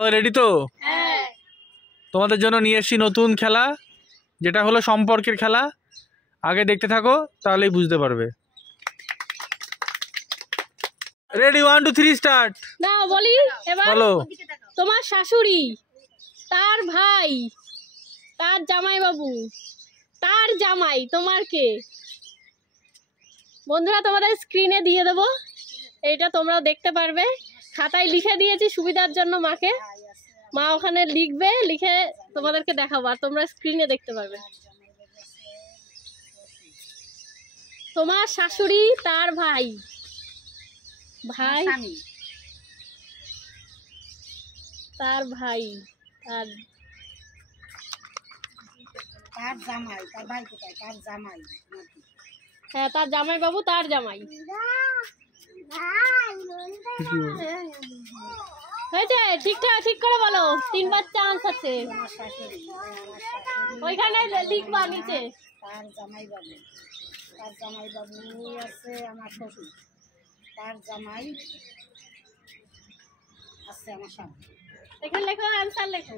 Ready তো? হ্যাঁ। তোমাদের জন্য নিয়ে এসেছি নতুন খেলা, যেটা হলো সম্পর্কের খেলা। আগে দেখতে থাকো, তাহলেই বুঝতে পারবে। Ready, 1 2 3 start. না বলি এবার। বলো। তোমার শাশুড়ি, তার ভাই, তার জামাইবাবু, তার জামাই তোমার কে? বন্ধুরা তোমাদের স্ক্রিনে দিয়ে দেবো, এইটা তোমরাও দেখতে পারবে। খাতায় লিখে দিয়েছি সুবিধার জন্য মাকে, মা ওখানে লিখবে, লিখে তোমাদেরকে দেখাবো আর তোমরা স্ক্রিনে দেখতে পারবে। তোমার শাশুড়ি, তার ভাই, তার ভাই, তার জামাই, তার ভাই কোথায়? তার জামাই। হ্যাঁ, তার জামাই বাবু, তার জামাই। হয়েছে? ঠিকঠাক ঠিক করে বলো, 3বার চান্স আছে। ওইখানে লিখবা নিচে। তার জামাই বাবু, তার জামাই বাবু আছে আমার শ্বশুর, তার জামাই আছে আমার স্বামী। এখানে লেখো, অ্যান্সার লেখো।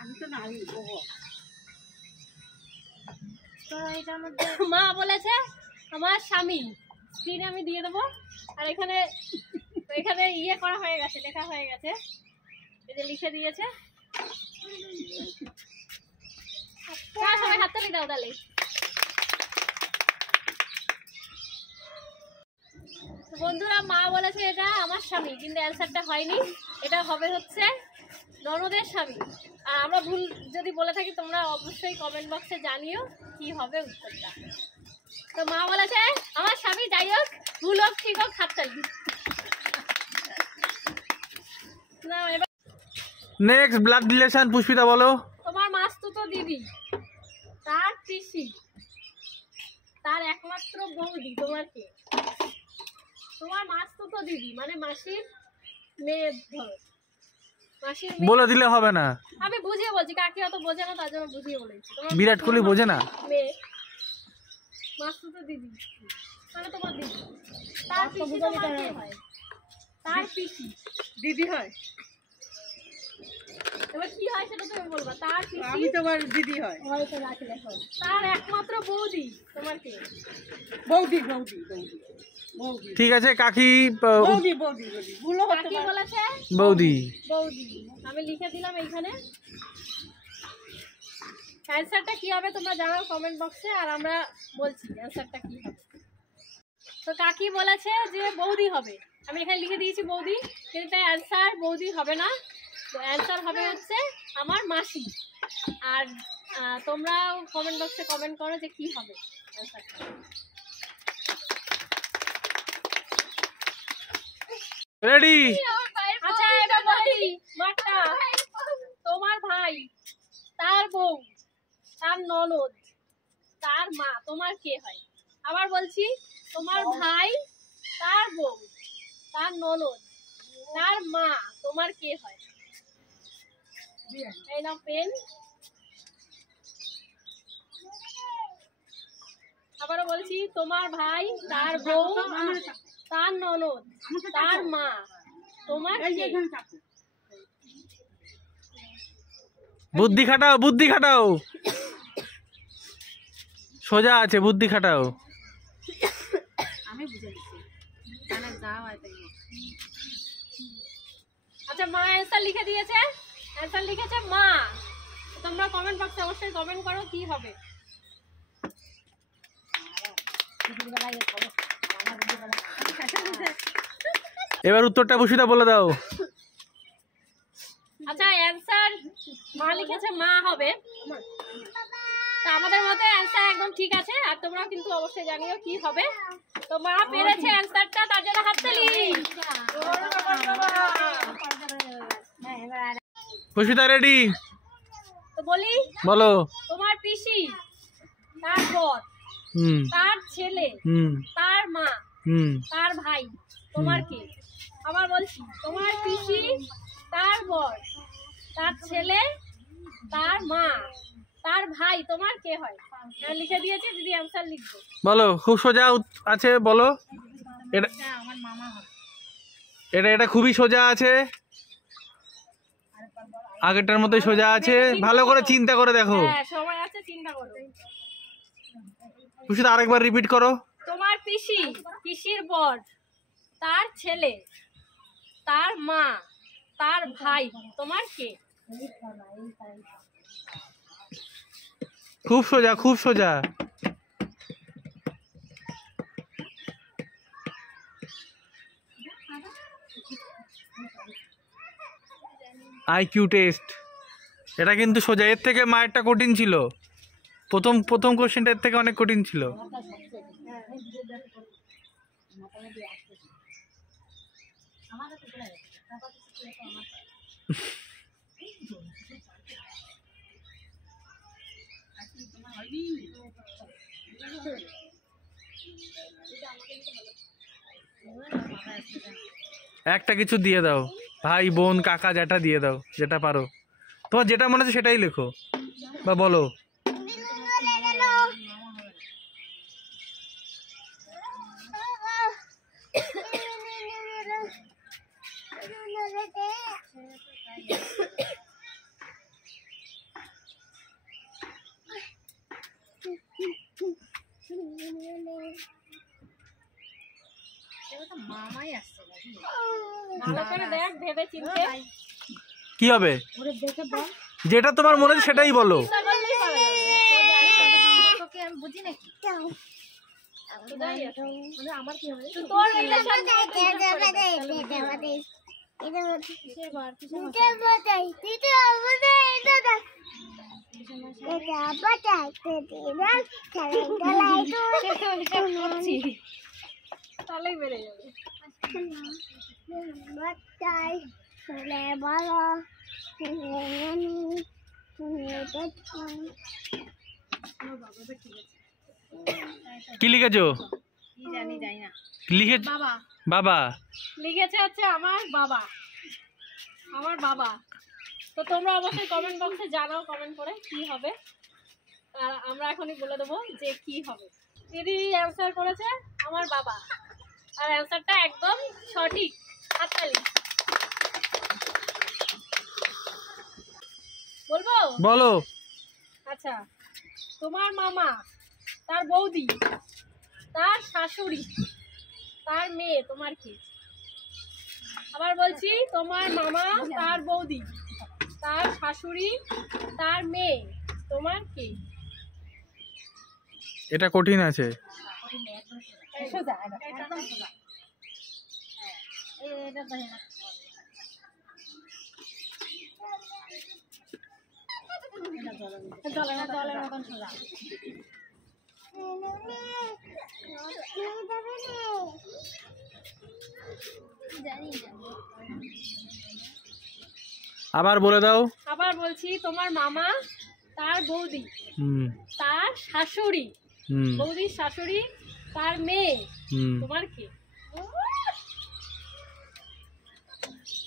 আমি তো নারী। মা বলেছে আমার স্বামী, স্ক্রিনে আমি দিয়ে দেবো। আর এখানে এখানে ইয়ে করা হয়ে গেছে, লেখা হয়ে গেছে, এই যে লিখে দিয়েছে। সবাই হাততালি দাও তাহলে। বন্ধুরা, মা বলেছে এটা আমার স্বামী, কিন্তু অ্যান্সারটা হয়নি। এটা হবে হচ্ছে ননদের স্বামী। আর আমরা ভুল যদি বলে থাকি তোমরা অবশ্যই কমেন্ট বক্সে জানিও কি হবে উত্তরটা। তো মা বলেছে আমার স্বামী, যাই হোক ভুল হোক ঠিক হোক হাততালি। না, এবার নেক্সট ব্লাড রিলেশন। পুষ্পিতা বলো। তোমার মাসতুতো দিদি, তার পিসি, তার একমাত্র বৌদি তোমার কে? তোমার মাসতুতো দিদি মানে মাসির মেয়ে, ধরো মাসির মেয়ে। বলে দিলে হবে না, আমি বুঝিয়ে বলছি, কাকি অত বোঝে না তার জন্য বুঝিয়ে বলেছি। বিরাট কোহলি বোঝে না। মেয়ে মাসতুতো দিদি মানে তোমার দিদি, তার পিসি তোমার কে হয়? তার পিসি দিদি হয়। এবার কি হয় সেটা তুমি বলবা। তার পিসি, আমি তোমার দিদি হয়। তার একমাত্র বৌদি তোমার কে? বৌদি, বৌদি, বৌদি, বৌদি। ঠিক আছে, কাকি। বৌদি, বৌদি, বৌদি। কাকি বলেছে বৌদি। বৌদি, আমি লিখে দিলাম এইখানে। অ্যান্সারটা কি হবে তোমরা জানাও কমেন্ট বক্সে, আর আমরা বলছি অ্যান্সারটা কি হবে। তো কাকি বলেছে যে বৌদি হবে, আমি এখানে লিখে দিয়েছি বৌদি, কিন্তু অ্যান্সার বৌদি হবে না। তো অ্যান্সার হবে হচ্ছে আমার মাসি। আর তোমরা কমেন্ট বক্সে কমেন্ট করো যে কি হবে অ্যান্সারটা। রেডি। আচ্ছা, এবার বলি মাটা। তোমার ভাই, তার বউ, তার ননদ, তার মা তোমার কে হয়? আবার বলছি, তোমার ভাই, তার বউ, তার ননদ, তার মা তোমার কে হয়? এই নাও পেন। আবারও বলছি, তোমার ভাই, তার বউ, তার ননদ, তার মা তোমার কে? বুদ্ধি খাটাও, বুদ্ধি খাটাও, সোজা আছে, বুদ্ধি খাটাও। আমি বুঝে দিচ্ছি। আচ্ছা, মা অ্যান্সার লিখে দিয়েছে, অ্যান্সার লিখেছে মা। তোমরা কমেন্ট বক্সে অবশ্যই কমেন্ট করো কি হবে। এবার উত্তরটা পুষ্পিতা বলে দাও। আচ্ছা, অ্যান্সার মা লিখেছে মা হবে। তা আমাদের মতে অ্যান্সার একদম ঠিক আছে, আর তোমরাও কিন্তু অবশ্যই জানিও কি হবে। তো মা পেরেছে অ্যান্সারটা, তার জন্য হাততালি। পুষ্পিতা রেডি? তো বলি, বলো। তোমার পিসি, তার বর, তার ছেলে, তার মা, তার ভাই তোমার কে? আবার বলছি, তোমার পিসি, তার বর, তার ছেলে, তার মা, তার ভাই তোমার কে হয়? হ্যাঁ লিখে দিয়েছি, দিদি অ্যান্সার লিখবো। বলো, খুব সোজা আছে, বলো। এটা আমার মামা হবে। এটা খুবই সোজা আছে, আগেরটার মতোই সোজা আছে, ভালো করে চিন্তা করে দেখো। হ্যাঁ সময় আছে, চিন্তা করো। খুশি, আরেকবার রিপিট করো। তোমার পিসি, পিসির বর, তার ছেলে, তার মা, তার ভাই, তোমার কে? খুব সোজা, খুব সোজা। আইকিউ টেস্ট, এটা কিন্তু সোজা। এর থেকে মায়েরটা কঠিন ছিল, প্রথম কোশ্চেনটা এর থেকে অনেক কঠিন ছিল। একটা কিছু দিয়ে দাও, ভাই বোন কাকা যেটা দিয়ে দাও, যেটা পারো। তোমার যেটা মনে আছে সেটাই লেখো বা বলো। মামাই আসছে নাকি? ভালো করে দেখ, ভেবে চিন্তে। কি হবে? ওরে দেখে বল। যেটা তোমার মনে আছে সেটাই বলো। চিন্তা করলেই পারা যাবে। সম্পর্ককে আমি বুঝি নাকি? সোজাই আছে। মানে আমার কি হবে? তো তোর রিলেশন তাহলেই বেড়ে যাবে। কি লিখেছো? কি জানি যাই না। লিখে বাবা বাবা। লিখেছে হচ্ছে আমার বাবা, আমার বাবা। তো তোমরা অবশ্যই কমেন্ট বক্সে জানাও, কমেন্ট করে কি হবে। আর আমরা এখনই বলে দেবো যে কি হবে। দিদি অ্যান্সার করেছে আমার বাবা, আর অ্যান্সারটা একদম সঠিক। হাততালি। বলবো? বলো। আচ্ছা, তোমার মামা, তার বৌদি, তার শাশুড়ি, তার মেয়ে, তোমার কি? আবার বলছি, তোমার মামা, তার বৌদি, তার শাশুড়ি, তার মেয়ে, তোমার কি? এটা কঠিন আছে। সোজা একদম সোজা। এটা দেখে না। জলের মতন সোজা। আবার বলে দাও। আবার বলছি, তোমার মামা, তার বৌদি, হুম তার শাশুড়ি, হুম বৌদির শাশুড়ি, তার মেয়ে, হুম তোমার কি?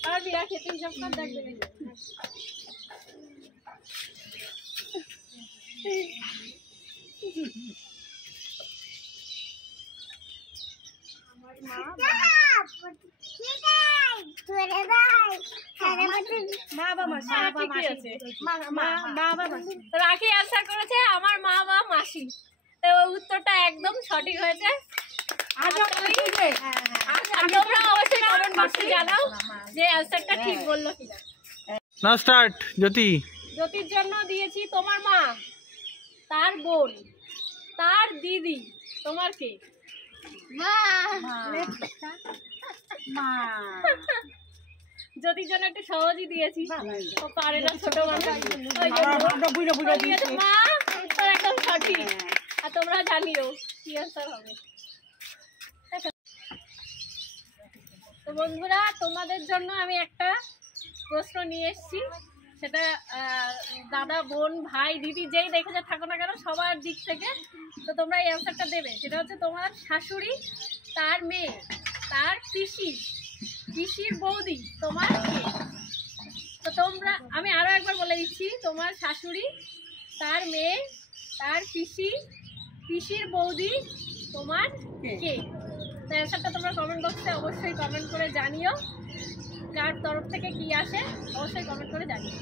আর বিয়া খেতে হিসাব কর, দেখবে। রাখি অ্যান্সার করেছে আমার মা বা মাসি। তো উত্তরটা একদম সঠিক হয়েছে। আর তোমরা অবশ্যই কমেন্ট বক্সে জানাও যে অ্যান্সারটা ঠিক বললো কিনা। নাও স্টার্ট। জ্যোতি। জ্যোতির জন্য দিয়েছি তোমার মা, তার বোন, তার দিদি, তোমার কে? জ্যোতির জন্য একটু সহজই দিয়েছি, ও পারে না, ছোট মানুষ। মা, তোর একদম সঠিক। আর তোমরা জানিও কি অ্যান্সার হবে। তো বন্ধুরা, তোমাদের জন্য আমি একটা প্রশ্ন নিয়ে এসেছি। সেটা দাদা, বোন, ভাই, দিদি যেই দেখে থাকো না কেন, সবার দিক থেকে। তো তোমরা এই অ্যান্সারটা দেবে। সেটা হচ্ছে তোমার শাশুড়ি, তার মেয়ে, তার পিসি, পিসির বৌদি, তোমার কে? তো তোমরা, আমি আরো একবার বলে দিচ্ছি, তোমার শাশুড়ি, তার মেয়ে, তার পিসির বৌদি তোমার কে? তো অ্যান্সারটা তোমরা কমেন্ট বক্সে অবশ্যই কমেন্ট করে জানিও, কার তরফ থেকে কি আসে অবশ্যই কমেন্ট করে জানিও।